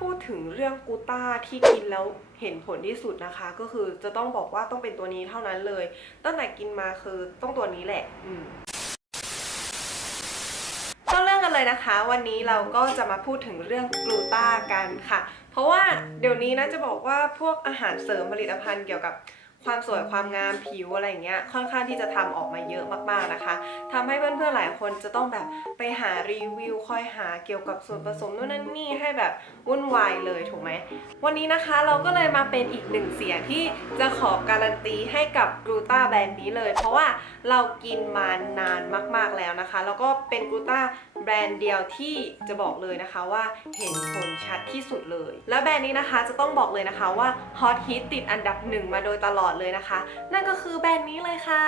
พูดถึงเรื่องกูต้าที่กินแล้วเห็นผลที่สุดนะคะ ก็คือจะต้องบอกว่าต้องเป็นตัวนี้เท่านั้นเลย ตั้งแต่กินมาคือต้องตัวนี้แหละอืมเข้าเรื่องกันเลยนะคะวันนี้เราก็จะมาพูดถึงเรื่องกลูต้ากันค่ะ เพราะว่าเดี๋ยวนี้นะจะบอกว่าพวกอาหารเสริมผลิตภัณฑ์เกี่ยวกับ ความสวยความงามผิวอะไรอย่างเงี้ยค่อนข้างที่จะทำออกมาเยอะมากๆนะคะทำให้เพื่อนๆหลายคนจะต้องแบบไปหารีวิวคอยหาเกี่ยวกับส่วนผสมนู่นนั่นนี่ให้แบบวุ่นวายเลยถูกไหมวันนี้นะคะเราก็เลยมาเป็นอีกหนึ่งเสียงที่จะขอการันตีให้กับกลูต้าแบรนด์นี้เลย เพราะว่าเรากินมานานมากๆแล้วนะคะ แล้วก็เป็นกลูต้า แบรนด์เดียวที่จะบอกเลยนะคะว่าเห็นผลชัดที่สุดเลย และแบรนด์นี้นะคะจะต้องบอกเลยนะคะว่าฮอตฮิตติดอันดับหนึ่งมาโดยตลอดเลยนะคะ นั่นก็คือแบรนด์นี้เลยค่ะ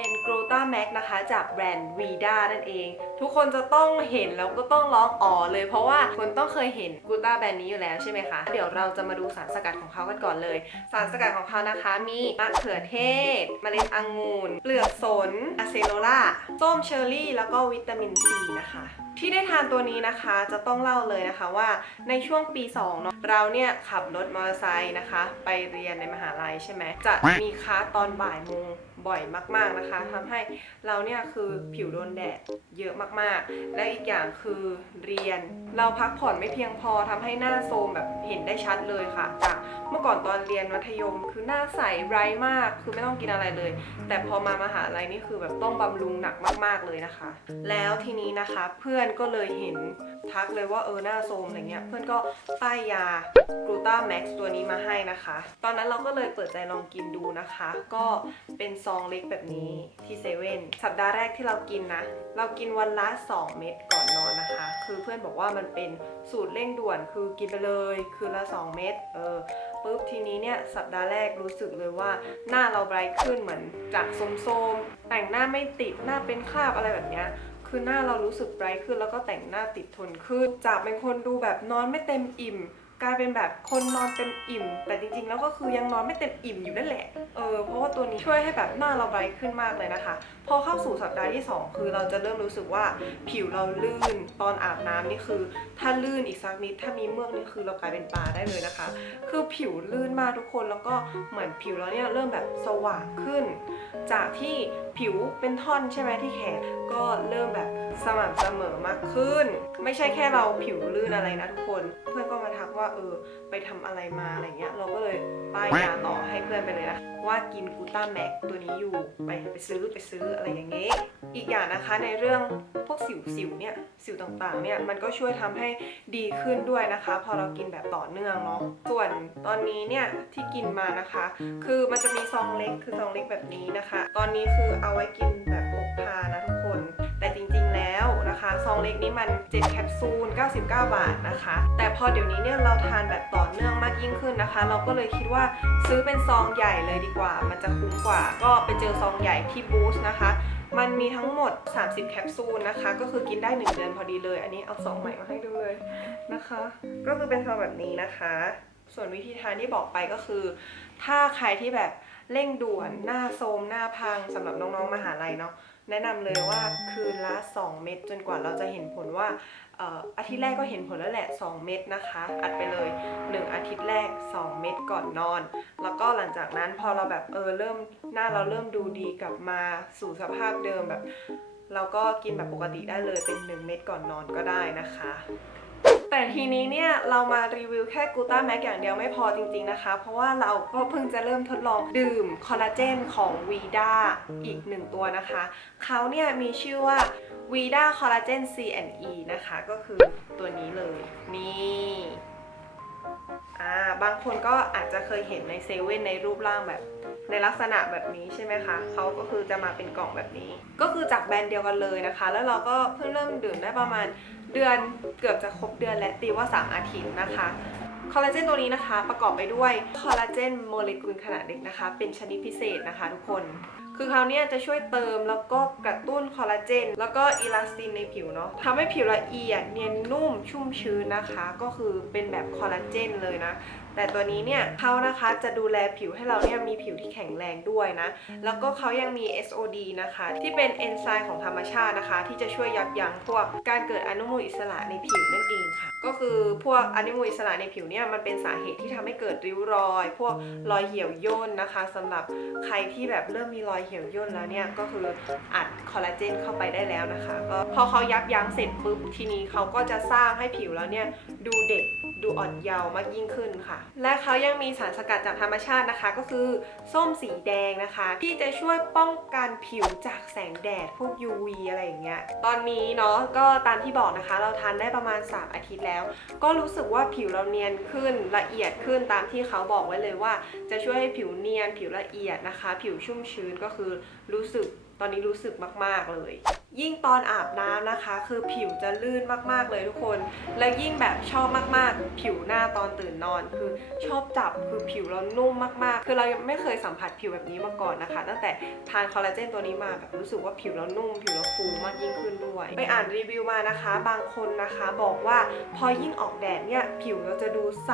เป็น g l u t a Max นะคะ จากแบรนด์ Vida นั่นเอง ทุกคนจะต้องเห็นแล้วก็ต้องร้องอ๋อเลยเพราะว่าคนต้องเคยเห็น g l u t a แบรนด์นี้อยู่แล้วใช่ไหมคะ เดี๋ยวเราจะมาดูสารสกัดของเขากันก่อนเลย สารสกัดของเขานะคะ มีมะเขือเทศ เมล็ดองุ่นเปลือกสนอะเซโลล่าส้มเชอร์รี่ แล้วก็วิตามินซีนะคะที่ได้ทานตัวนี้นะคะจะต้องเล่าเลยนะคะว่าในช่วงปี2เนาะเราเนี่ยขับรถมอเตอร์ไซค์นะคะ ไปเรียนในมหาลัยใช่ไหมจะมีคลาสตอนบ่ายโมง บ่อยมาก ๆนะคะทำให้เราเนี่ยคือผิวโดนแดดเยอะมากๆ และอีกอย่างคือเรียน เราพักผ่อนไม่เพียงพอทำให้หน้าโทรมแบบเห็นได้ชัดเลยค่ะ จากเมื่อก่อนตอนเรียนมัธยมคือหน้าใสไบรท์มาก คือไม่ต้องกินอะไรเลย แต่พอมามหาลัยนี่คือแบบต้องบำรุงหนักมาก ๆเลยนะคะ แล้วทีนี้นะคะเพื่อนก็เลยเห็นทักเลยว่าเออหน้าโทรมอะไรเงี้ยเพื่อนก็ป้ายยากลูตาแม็กซ์ตัวนี้มาให้นะคะ ตอนนั้นเราก็เลยเปิดใจลองกินดูนะคะ ก็เป็นซองเล็กแบบนี้ที่เซเว่นสัปดาห์แรกที่เรากินนะ เรากินวันละ 2 เม็ดก่อนนอนนะคะ คือเพื่อนบอกว่ามันเป็นสูตรเร่งด่วนคือกินไปเลยคือละ 2 เม็ดเออปุ๊บทีนี้เนี่ยสัปดาห์แรกรู้สึกเลยว่าหน้าเราไบรท์ขึ้นเหมือนจากโทรมๆแต่งหน้าไม่ติดหน้าเป็นคราบอะไรแบบเนี้ย คือหน้าเรารู้สึกไบรท์ขึ้นแล้วก็แต่งหน้าติดทนขึ้นจากเป็นคนดูแบบนอนไม่เต็มอิ่ม กลายเป็นแบบคนนอนเต็มอิ่ม แต่จริงๆ แล้วก็คือยังนอนไม่เต็มอิ่มอยู่นั่นแหละ เออ เพราะว่าตัวนี้ช่วยให้แบบหน้าเราไบรท์ขึ้นมากเลยนะคะ พอเข้าสู่สัปดาห์ที่ 2 คือเราจะเริ่มรู้สึกว่าผิวเราลื่น ตอนอาบน้ำนี่คือ ถ้าลื่นอีกสักนิด ถ้ามีเมือกนี่คือเรากลายเป็นปลาได้เลยนะคะ คือผิวลื่นมากทุกคน แล้วก็เหมือนผิวเราเนี่ยเริ่มแบบสว่างขึ้น จากที่ผิวเป็นท่อนใช่ไหมที่แขน ก็เริ่มแบบ สม่ำเสมอมากขึ้น ไม่ใช่แค่เราผิวลื่นอะไรนะทุกคน เพื่อนก็มาทักว่าเออไปทำอะไรมาอะไรเงี้ย เราก็เลยป้ายยาต่อให้เพื่อนไปเลยนะว่ากินกูต้าแม็กตัวนี้อยู่ไปไปซื้อไปซื้ออะไรอย่างเงี้ยอีกอย่างนะคะในเรื่องพวกสิวสิวเนี่ยสิวต่างๆเนี่ยมันก็ช่วยทำให้ดีขึ้นด้วยนะคะ พอเรากินแบบต่อเนื่องเนาะส่วนตอนนี้เนี่ยที่กินมานะคะ คือมันจะมีซองเล็กคือซองเล็กแบบนี้นะคะ ตอนนี้คือเอาไว้กินแบบพกพานะ นะคะซองเล็กนี้มัน 7 แคปซูล 99 บาทนะคะ แต่พอเดี๋ยวนี้เนี่ยเราทานแบบต่อเนื่องมากยิ่งขึ้นนะคะ เราก็เลยคิดว่าซื้อเป็นซองใหญ่เลยดีกว่า มันจะคุ้มกว่า ก็ไปเจอซองใหญ่ที่บูสนะคะมันมีทั้งหมด 30 แคปซูลนะคะ ก็คือกินได้ 1 เดือนพอดีเลย อันนี้เอาซองใหม่มาให้ดูเลยนะคะ ก็คือเป็นซองแบบนี้นะคะ ส่วนวิธีทานที่บอกไปก็คือ ถ้าใครที่แบบเร่งด่วนหน้าโทรมหน้าพังสำหรับน้องๆมหาลัยเนาะแนะนำเลยว่าคืนละ 2 เม็ดจนกว่าเราจะเห็นผลว่าเอ่ออาทิตย์แรกก็เห็นผลแล้วแหละ 2 เม็ดนะคะ อัดไปเลย 1 อาทิตย์แรก 2 เม็ดก่อนนอน แล้วก็หลังจากนั้นพอเราแบบเออเริ่มหน้าเราเริ่มดูดีกลับมาสู่สภาพเดิมแบบ เราก็กินแบบปกติได้เลยเป็น 1 เม็ดก่อนนอนก็ได้นะคะ แต่ทีนี้เนี่ยเรามารีวิวแค่กูต้าแม็กอย่างเดียวไม่พอจริงๆนะคะ เพราะว่าเราก็เพิ่งจะเริ่มทดลองดื่มคอลลาเจนของวีด้าอีกหนึ่งตัวนะคะเขาเนี่ยมีชื่อว่าวีด้าคอลลาเจน C&E นะคะ ก็คือตัวนี้เลย นี่อ่าบางคนก็อาจจะเคยเห็นในเซเว่นในรูปร่างแบบ ในลักษณะแบบนี้ใช่ไหมคะเขาก็คือจะมาเป็นกล่องแบบนี้ ก็คือจากแบรนด์เดียวกันเลยนะคะ แล้วเราก็เพิ่งเริ่มดื่มได้ประมาณเดือนเกือบจะครบเดือนและตีว่า 3 อาทิตย์นะคะคอลลาเจนตัวนี้นะคะประกอบไปด้วยคอลลาเจนโมเลกุลขนาดเล็กนะคะ เป็นชนิดพิเศษนะคะทุกคน คือเขาเนี่ยจะช่วยเติมแล้วก็กระตุ้นคอลลาเจน แล้วก็อิลาสตินในผิวเนาะทำให้ผิวละเอียดเนียนนุ่มชุ่มชื้นนะคะ ก็คือเป็นแบบคอลลาเจนเลยนะแต่ตัวนี้เนี่ยเขานะคะจะดูแลผิวให้เราเนี่ยมีผิวที่แข็งแรงด้วยนะ แล้วก็เขายังมี SOD นะคะ ที่เป็นเอนไซม์ของธรรมชาตินะคะ ที่จะช่วยยับยั้งพวกการเกิดอนุมูลอิสระในผิวนั่นเองค่ะ ก็คือพวกอนุมูลอิสระในผิวเนี่ยมันเป็นสาเหตุที่ทำให้เกิดริ้วรอย พวกรอยเหี่ยวย่นนะคะสำหรับใครที่แบบเริ่มมีรอยเหี่ยวย่นแล้วเนี่ยก็คืออัดคอลลาเจนเข้าไปได้แล้วนะคะก็พอเขายับยั้งเสร็จปุ๊บทีนี้เขาก็จะสร้างให้ผิวแล้วเนี่ยดูเด็กดูอ่อนเยาว์มากยิ่งขึ้นค่ะและเขายังมีสารสกัดจากธรรมชาตินะคะ ก็คือส้มสีแดงนะคะ ที่จะช่วยป้องกันผิวจากแสงแดดพวก UV อะไรอย่างเงี้ยตอนนี้เนาะก็ตามที่บอกนะคะ เราทานได้ประมาณ 3 อาทิตย์แล้ว ก็รู้สึกว่าผิวเราเนียนขึ้นละเอียดขึ้นตามที่เขาบอกไว้เลยว่า จะช่วยให้ผิวเนียน ผิวละเอียดนะคะ ผิวชุ่มชื้นก็คือรู้สึกตอนนี้รู้สึกมาก ๆ เลย ยิ่งตอนอาบน้ำนะคะ คือผิวจะลื่นมากๆเลยทุกคน แล้วยิ่งแบบชอบมากๆ ผิวหน้าตอนตื่นนอน คือชอบจับคือผิวเรานุ่มมากๆ คือเรายังไม่เคยสัมผัสผิวแบบนี้มาก่อนนะคะ ตั้งแต่ทานคอลลาเจนตัวนี้มาแบบรู้สึกว่าผิวเรานุ่ม ผิวเราฟูมากยิ่งขึ้นด้วย ไปอ่านรีวิวมานะคะ บางคนนะคะบอกว่าพอยิ่งออกแดดเนี่ยผิวเราจะดูใส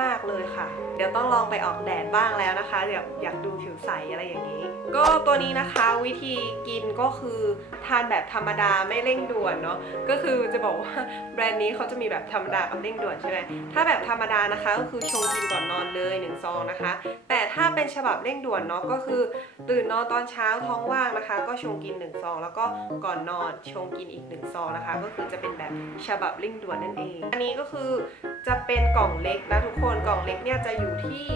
มากๆเลยค่ะ เดี๋ยวต้องลองไปออกแดดบ้างแล้วนะคะเดี๋ยวอยากดูผิวใสอะไรอย่างนี้ ก็ตัวนี้นะคะวิธีกินก็คือทานแบบธรรมดาไม่เร่งด่วนเนาะก็คือจะบอกว่าแบรนด์นี้เขาจะมีแบบธรรมดากับเร่งด่วนใช่ไหมถ้าแบบธรรมดานะคะก็คือชงกินก่อนนอนเลย1ซองนะคะ แต่ถ้าเป็นฉบับเร่งด่วนเนาะก็คือตื่นนอนตอนเช้าท้องว่างนะคะ ก็ชงกิน1ซองแล้วก็ก่อนนอนชงกินอีก1ซองนะคะ ก็คือจะเป็นแบบฉบับเร่งด่วนนั่นเอง อันนี้ก็คือจะเป็นกล่องเล็กนะทุกคนกล่องเล็กเนี่ยจะอยู่ที่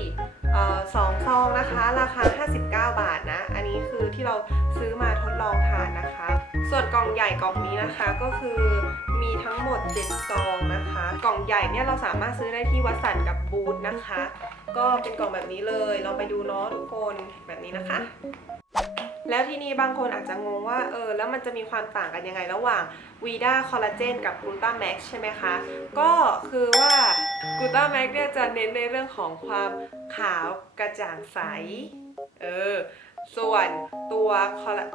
สองซองนะคะ ราคา 59 บาทนะ อันนี้คือที่เราซื้อมาทดลองทานนะคะ ส่วนกล่องใหญ่กล่องนี้นะคะก็คือมีทั้งหมด 7 ซองนะคะ กล่องใหญ่เนี่ยเราสามารถซื้อได้ที่วัสันกับบูธนะคะ ก็เป็นกล่องแบบนี้เลย เราไปดูเนาะทุกคนแบบนี้นะคะแล้วทีนี้บางคนอาจจะงงว่าเออแล้วมันจะมีความต่างกันยังไงระหว่างวีด้าคอลลาเจนกับกลูต้าแม็กใช่ไหมคะ ก็คือว่ากลูต้าแม็กเนี่ยจะเน้นในเรื่องของความขาวกระจ่างใส เออ ส่วนตัว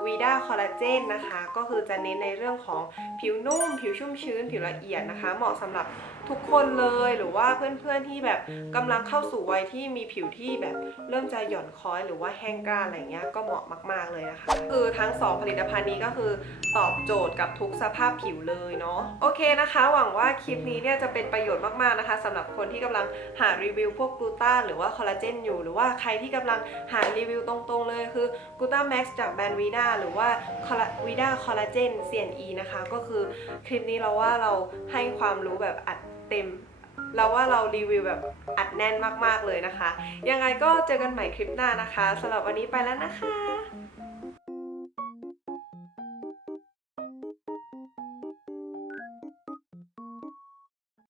วีด้าคอลลาเจนนะคะ ก็คือจะเน้นในเรื่องของผิวนุ่ม ผิวชุ่มชื้น ผิวละเอียดนะคะ เหมาะสำหรับ ทุกคนเลยหรือว่าเพื่อนๆที่แบบกำลังเข้าสู่วัยที่มีผิวที่แบบเริ่มจะหย่อนคล้อยหรือว่าแห้งกร้านอะไรเงี้ยก็เหมาะมาก ๆเลยนะคะ คือทั้ง 2 ผลิตภัณฑ์นี้ก็คือตอบโจทย์กับทุกสภาพผิวเลยเนาะโอเคนะคะ หวังว่าคลิปนี้เนี่ยจะเป็นประโยชน์มากๆนะคะสำหรับคนที่กำลังหารีวิวพวกกลูต้าหรือว่าคอลลาเจนอยู่ หรือว่าใครที่กำลังหารีวิวตรงๆเลยคือกลูต้าแม็กซ์จากแบรนด์วีด้าหรือว่าวีด้าคอลลาเจน CNE นะคะก็คือคลิปนี้เราว่าเราให้ความรู้แบบอัด เต็มเราว่าเรารีวิวแบบอัดแน่นมากๆเลยนะคะ ยังไงก็เจอกันใหม่คลิปหน้านะคะสำหรับวันนี้ไปแล้วนะคะ